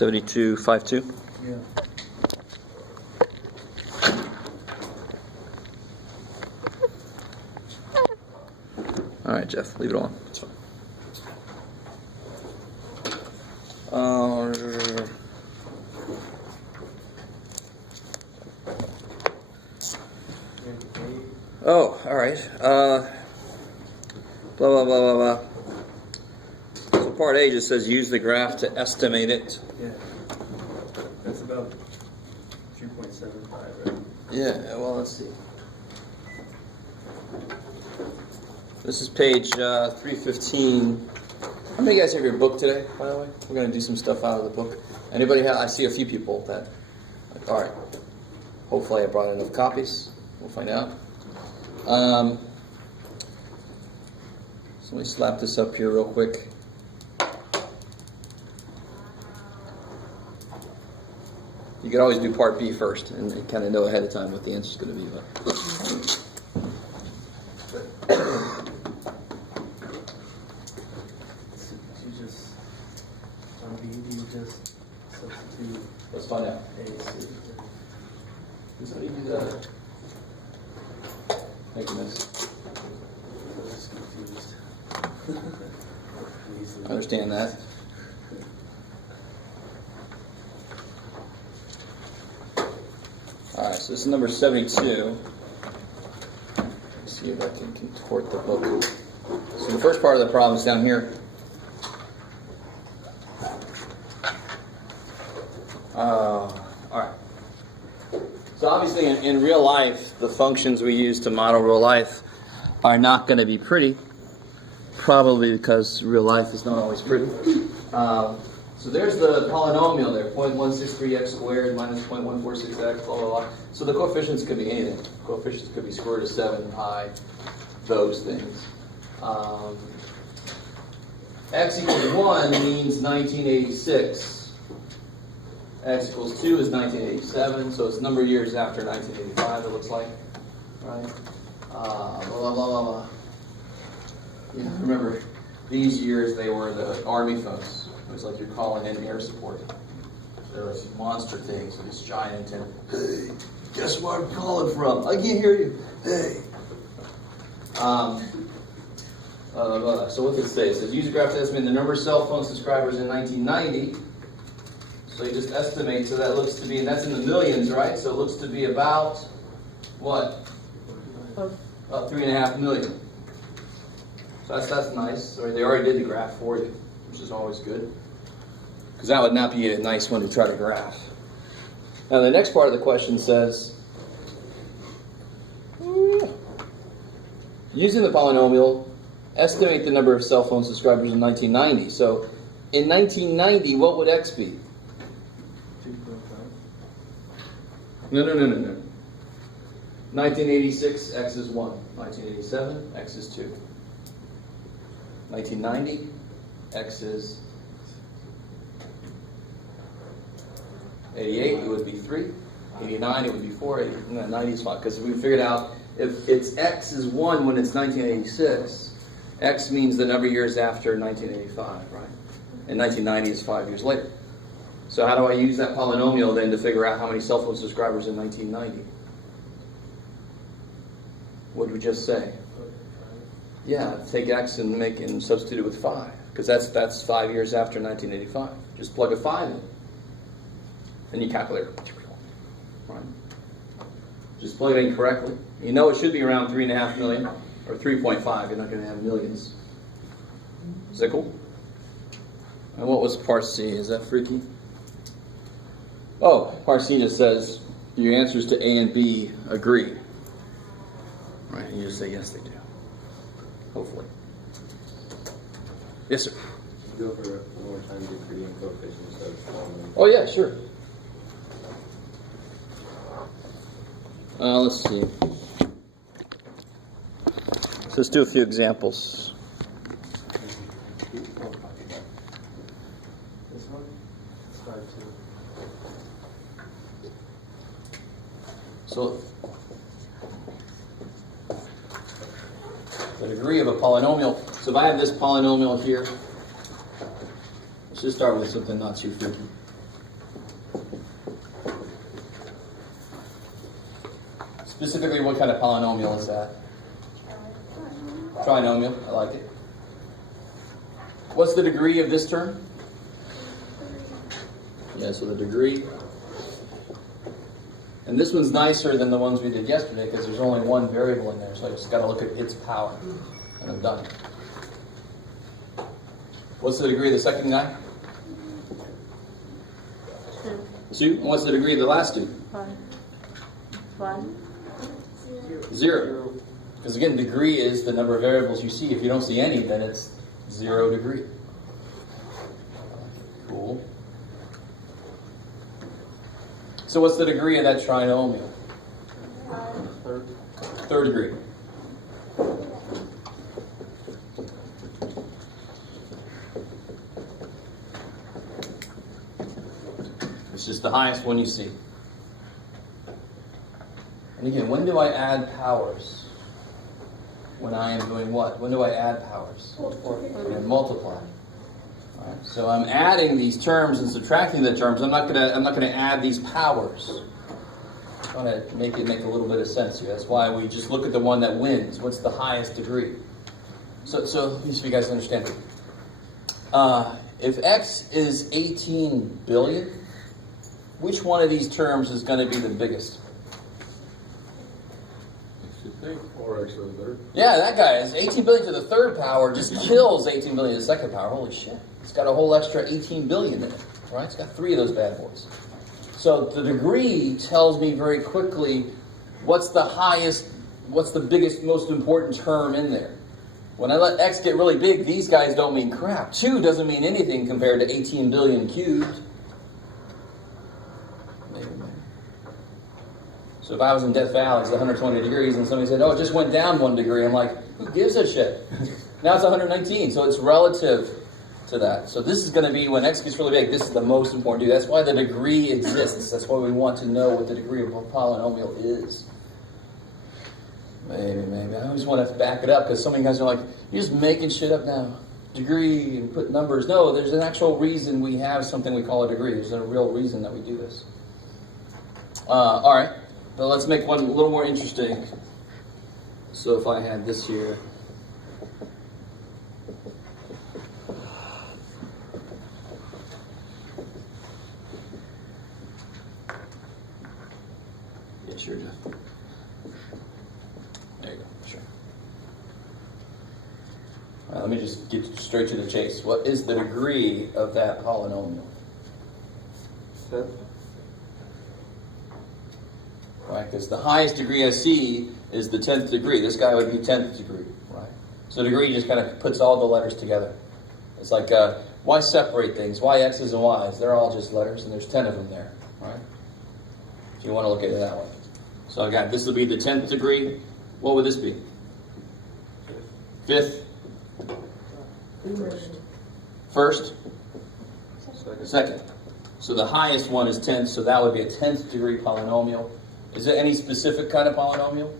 7252. Yeah. All right, Jeff, leave it on. It's fine. Oh, all right. Blah, blah, blah, blah, blah. So part A just says use the graph to estimate it. Yeah. That's about 2.75, right? Yeah, well, let's see. This is page 315. How many of you guys have your book today, by the way? We're going to do some stuff out of the book. Anybody have? I see a few people that, all right. Hopefully I brought enough copies. We'll find out. So let me slap this up here real quick. You could always do part B first and kind of know ahead of time what the answer is going to be. You just, on B, you just substitute Let's find out. A, C. Does somebody do that? Thank goodness. I was confused. I understand that. Alright, so this is number 72. Let's see if I can contort the book. So the first part of the problem is down here. Alright. So obviously in real life, the functions we use to model real life are not going to be pretty. Probably because real life is not always pretty. So there's the polynomial there, 0.163x squared minus 0.146x, blah, blah, blah. So the coefficients could be anything. Coefficients could be square root of 7, pi, those things. X equals 1 means 1986. X equals 2 is 1987, so it's a number of years after 1985, it looks like. Right? Blah, blah, blah, blah, blah. You know, remember, these years they were the Army folks. It was like you're calling in air support. There were these monster things with these giant antennas. Hey, guess where I'm calling from? I can't hear you. Hey. So what does it say? It says use a graph to estimate the number of cell phone subscribers in 1990. So you just estimate, so that looks to be, and that's in the millions, right? So it looks to be about, what? About 3.5 million. So that's nice. Or they already did the graph for you, which is always good. Because that would not be a nice one to try to graph. Now the next part of the question says, using the polynomial, estimate the number of cell phone subscribers in 1990. So in 1990, what would X be? 2.5. No. 1986, X is 1. 1987, X is 2. 1990, X is 88, it would be 3. 89, it would be 4. 90 is 5. Because we figured out if it's X is 1 when it's 1986, X means the number of years after 1985, right? And 1990 is 5 years later. So how do I use that polynomial then to figure out how many cell phone subscribers in 1990? What did we just say? Yeah, take X and substitute it with 5, because that's 5 years after 1985. Just plug a 5 in, and you calculate it. Right? Just plug it in correctly. You know it should be around 3.5 million or 3.5. You're not going to have millions. Is that cool? And what was part C? Is that freaky? Oh, part C just says your answers to A and B agree. Right? And you just say yes, they do. Hopefully. Yes, sir. Go over one more time the gradient coefficients of Oh yeah, sure. Let's see. So let's do a few examples. This one? It's 5, 2. So the degree of a polynomial. So if I have this polynomial here, let's just start with something not too freaky. Specifically, what kind of polynomial is that? Trinomial. I like it. What's the degree of this term? Yeah, so the degree. And this one's nicer than the ones we did yesterday because there's only one variable in there, so I just got to look at its power, and I'm done. What's the degree of the second guy? 2. And what's the degree of the last two? 1. 0. Because again, degree is the number of variables you see. If you don't see any, then it's 0 degree. Cool. So what's the degree of that trinomial? Third. Third degree. It's just the highest one you see. And again, when do I add powers? When I am doing what? When do I add powers? When I multiply. All right, so I'm adding these terms and subtracting the terms. I'm not gonna add these powers. I'm gonna make it make a little bit of sense here. That's why we just look at the one that wins. What's the highest degree? So let me see if you guys understand. If x is 18 billion, which one of these terms is going to be the biggest? 4x to the third. Yeah, that guy is 18 billion to the third power just kills 18 billion to the second power. Holy shit. It's got a whole extra 18 billion in it, right? It's got 3 of those bad boys. So the degree tells me very quickly what's the highest, what's the biggest, most important term in there. When I let x get really big, these guys don't mean crap. 2 doesn't mean anything compared to 18 billion cubed. Maybe. So if I was in Death Valley, it's 120 degrees, and somebody said, oh, it just went down 1 degree. I'm like, who gives a shit? Now it's 119, so it's relative to that. So this is going to be, when x gets really big, this is the most important degree. That's why the degree exists. That's why we want to know what the degree of a polynomial is. Maybe. I always want to back it up because so many guys are like, you're just making shit up now. Degree and put numbers. No, there's an actual reason we have something we call a degree. There's a real reason that we do this. All right. So let's make one a little more interesting. So if I had this here. Yeah, sure, Jeff. There you go, sure. All right, let me just get straight to the chase. What is the degree of that polynomial? 10. Right, because the highest degree I see is the 10th degree. This guy would be 10th degree, right? So degree just kind of puts all the letters together. It's like, why separate things? Why x's and y's? They're all just letters, and there's 10 of them there, right? If you want to look at it that way. So again, this will be the 10th degree. What would this be? 5th? First? Second. So the highest one is 10th, so that would be a 10th degree polynomial. Is there any specific kind of polynomial?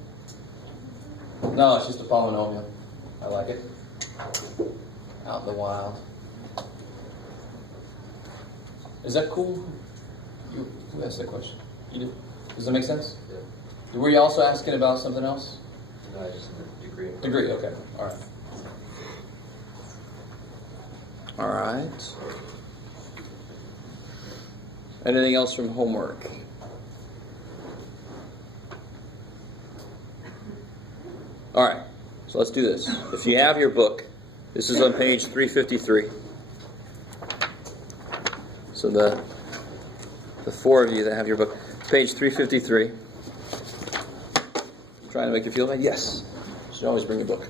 No, it's just a polynomial. I like it. Out in the wild. Is that cool? Who asked that question? You did? Does that make sense? Yeah. Were you also asking about something else? No, just the degree. Degree, okay. All right. All right. Anything else from homework? All right, so let's do this. If you have your book, this is on page 353. So the 4 of you that have your book, page 353. Trying to make you feel bad? Yes. You should always bring a book.